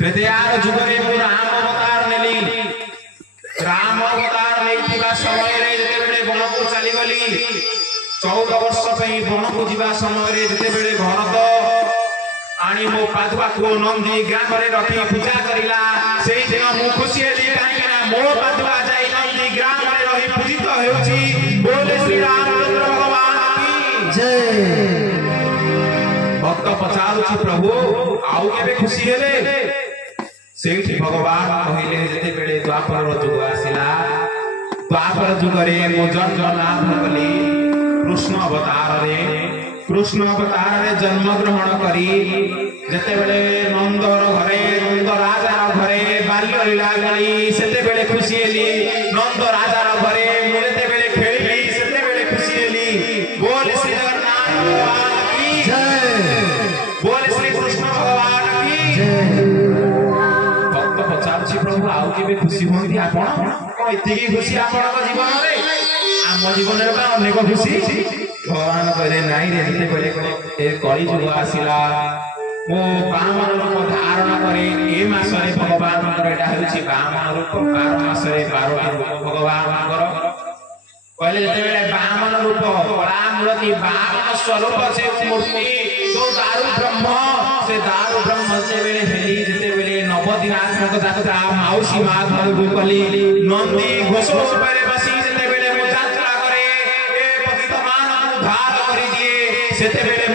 त्रेतयार जुगरे मु राम अवतार नेली राम अवतार नेइतिबा समय रे जते बेले वन को चली गली 14 वर्ष पई वन को जीवा समय रे जते बेले भरत आनी मो पादुआ को नंदी ग्राम रे रखी पूजा करिला सेई दिन मु खुशी हेली काहे ना मो पादुआ जाई नंदी ग्राम रे रही पूजित हेउची बोले श्री रामचंद्र भगवान की जय। भक्त पचारुछि प्रभु आउ केबे खुशी हेले सेठी भगवान कहिले जते बेले द्वापर जुग आसिला द्वापर जुग रे मो जन्म लाभ कली कृष्ण अवतार रे जन्म ग्रहण करी जते बेले नंदर घरे नंद राजार घरे बाल्य लीला गली सेते बेले खुशी हेली नंद राजार घरे मु जते बेले खेली सेते बेले खुशी हेली बोल श्री जगन्नाथ भगवान की जय बोल श्री कृष्ण भगवान की जय। प्रभु आउ के खुशी होती आपण इति खुशी आपण जीवन रे आम जीवन रे अनेक खुशी भगवान कहले नाई रे जते बेले ए कली जुग आसिला मो बामन रूप धारण करे ए मास रे भगवान एटा होछि बामन रूप 12 मास रे 12 रूप भगवान कहले जते बेले बामन रूप कला मूर्ति बामन स्वरूप से मूर्ति तो दारु ब्रह्म से दारु ब्रह्म जते बेले हेली जते बेले नवदिनात्मक जात्रा माउसी माँ घर को कली नंदी घोष पर बसी जते बेले मु यात्रा करे ए पतित मान उद्धार करि दिए सेते बेले